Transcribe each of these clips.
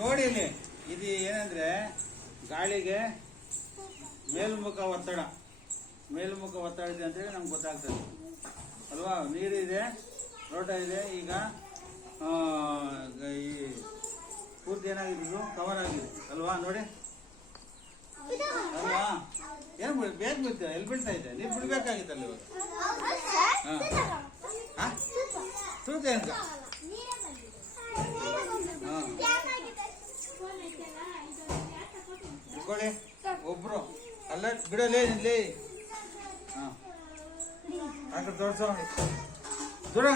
ನೋಡಿ ಇಲ್ಲಿ ಇದು ಏನಂದ್ರೆ ಗಾಳಿಗೆ ಮೇಲ್ಮುಖ ಒತ್ತಡ ಇದೆ ಅಂತೇಳಿ ನಮ್ಗೆ ಗೊತ್ತಾಗ್ತದೆ ಅಲ್ವಾ. ನೀರಿದೆ, ಲೋಟ ಇದೆ. ಈಗ ಈ ಪೂರ್ತಿ ಏನಾಗಿದೆ, ಕವರ್ ಆಗಿದೆ ಅಲ್ವಾ. ನೋಡಿ ಅಲ್ವಾ, ಏನ್ ಬೇಗ ಬೀಳ್ತೇವೆ, ಎಲ್ಲಿ ಬೀಳ್ತಾ ಇದೆ, ನೀರು ಬಿಡ್ಬೇಕಾಗಿತ್ತಲ್ಲ ಇವಾಗ. ತೂತೆ ಅಂತ ಇಟ್ಕೊಳ್ಳಿ ಒಬ್ರು ಅಲ್ಲ ಬಿಡಲೇ ಇಲ್ಲಿ. ತೋರ್ಸೋ ದೂರ.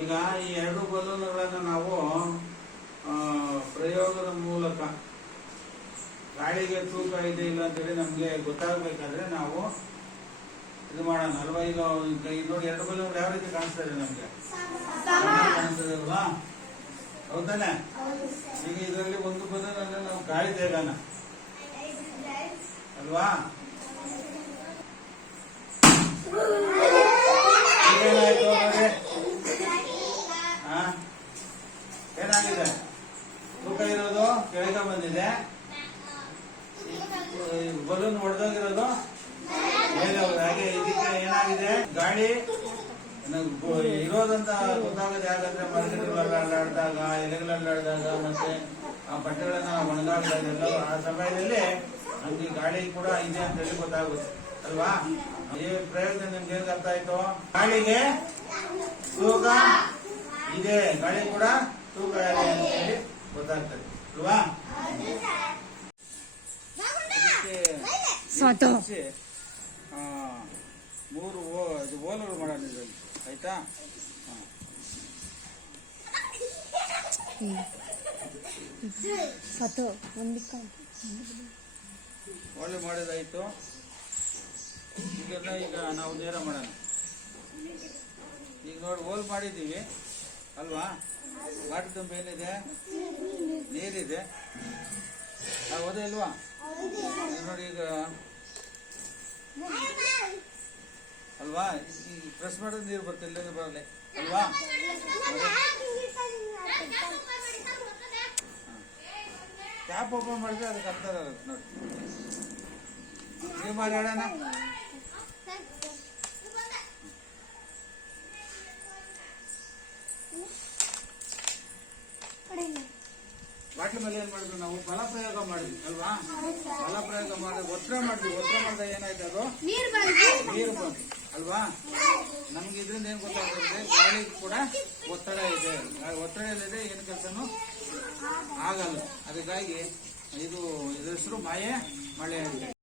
ಈಗ ಈ ಎರಡು ಬಲೂನ್ಗಳನ್ನು ನಾವು ಪ್ರಯೋಗದ ಮೂಲಕ ಗಾಳಿಗೆ ತೂಕ ಇದೆ ಇಲ್ಲ ಅಂತೇಳಿ ನಮ್ಗೆ ಗೊತ್ತಾಗಬೇಕಾದ್ರೆ ನಾವು ಇದು ಮಾಡೋಣ ಅಲ್ವಾ. ಈಗ ನೋಡಿ ಎರಡು ಬಲೂನ್ ಯಾವ ರೀತಿ ಕಾಣಿಸ್ತಾ ಇದೆ ನಮ್ಗೆ, ಕಾಣಿಸ್ತದೆ ಅಲ್ವಾ, ಹೌದಾನೆ. ಈಗ ಇದರಲ್ಲಿ ಒಂದು ಬಲೂನ್ ಅನ್ನ ನಾವು ಗಾಳಿ ತೆಗೋಣ ಅಲ್ವಾ. ಏನಾಯ್ತು ನೋಡಿ, ಏನಾಗಿದೆ, ತೂಕ ಇರೋದು ಕೆಳಗೆ ಬಂದಿದೆ, ಬಲೂನ್ ಹೊಡೆದೋಗಿರೋದು ಮೇಲೆ ಹೋಗಿದೆ. ಹಾಗೆ ಇದಕ್ಕೆ ಏನಾಗಿದೆ, ಗಾಳಿ ಇರೋದಂತ ಗೊತ್ತಾಗದೆ. ಹಾಗಾದ್ರೆ ಮರಗಿಡಗಳೆಲ್ಲ ಅಲ್ಲಾಡಿದಾಗ, ಎಲೆಗಳಲ್ಲಾಡಿದಾಗ, ಮತ್ತೆ ಆ ಬಟ್ಟೆಗಳನ್ನ ಒಣಗಾಡಿದಾಗ ಎಲ್ಲ ಆ ಸಮಯದಲ್ಲಿ ನಮ್ಗೆ ಗಾಳಿ ಕೂಡ ಇದೆ ಅಂತ ಹೇಳಿ ಗೊತ್ತಾಗುತ್ತೆ ಅಲ್ವಾ. ಈ ಪ್ರಯೋಗದಿಂದ ನಿಮ್ಗೆ ಏನ್ ಅರ್ಥ ಆಯ್ತು, ಗಾಳಿಗೆ ತೂಕ ಇದೆ, ಗಾಳಿ ಕೂಡ ತೂಕ ಇದೆ ಅಂತ ಹೇಳಿ ಗೊತ್ತಾಗ್ತದೆ ಅಲ್ವಾ. ಮೂರು ಓಲಗಳು ಮಾಡೋಣ ಇದರಲ್ಲಿ, ಆಯ್ತಾ. ಓಲೆ ಮಾಡೋದಾಯ್ತು. ಈಗ ನಾವು ನೇರ ಮಾಡೋಣ. ಈಗ ನೋಡಿ ಓಲ್ ಮಾಡಿದ್ದೀವಿ ಅಲ್ವಾ. ವಾಟರ್ ತುಂಬ ಏನಿದೆ, ನೀರಿದೆ, ಹೌದಾ ಇಲ್ವಾ. ನೋಡಿ ಈಗ ಅಲ್ವಾ, ಈ ಪ್ರೆಸ್ ಮಾಡಿದ್ರೆ ನೀರು ಬರುತ್ತೆ, ಇಲ್ಲದೆ ಬರಲ್ಲ ಅಲ್ವಾ. ಟ್ಯಾಪ್ ಓಪನ್ ಮಾಡಿದ್ರೆ ಅದಕ್ಕೆ ಅರ್ಥ ಆಗುತ್ತೆ ನೋಡಿ. ನೀವು ಮಾಡಿ ಹೇಳೋಣ. ಬಾಟ್ಲಿ ಮೇಲೆ ಏನ್ ಮಾಡಿದ್ವಿ ನಾವು, ಬಲ ಪ್ರಯೋಗ ಮಾಡಿದ್ವಿ ಅಲ್ವಾ. ಬಲ ಪ್ರಯೋಗ ಮಾಡಿ ಒತ್ತಡ ಮಾಡಿದ್ವಿ. ಒತ್ತಡ ಮಾಡಿದಾಗ ಏನಾಯ್ತು, ಅದು ನೀರು ಬಂತು ಅಲ್ವಾ. ನಮ್ಗೆ ಇದರಿಂದ ಏನ್ ಗೊತ್ತಾಗ್ತದೆ, ಗಾಳಿ ಕೂಡ ಒತ್ತಡ ಇದೆ. ಒತ್ತಡ ಇಲ್ಲದೆ ಏನು ಕೆಲಸನೂ ಆಗಲ್ಲ. ಅದಕ್ಕಾಗಿ ಇದು ಹೆಸರು ಮಾಯೆ ಮಳೆ ಆಗಿದೆ.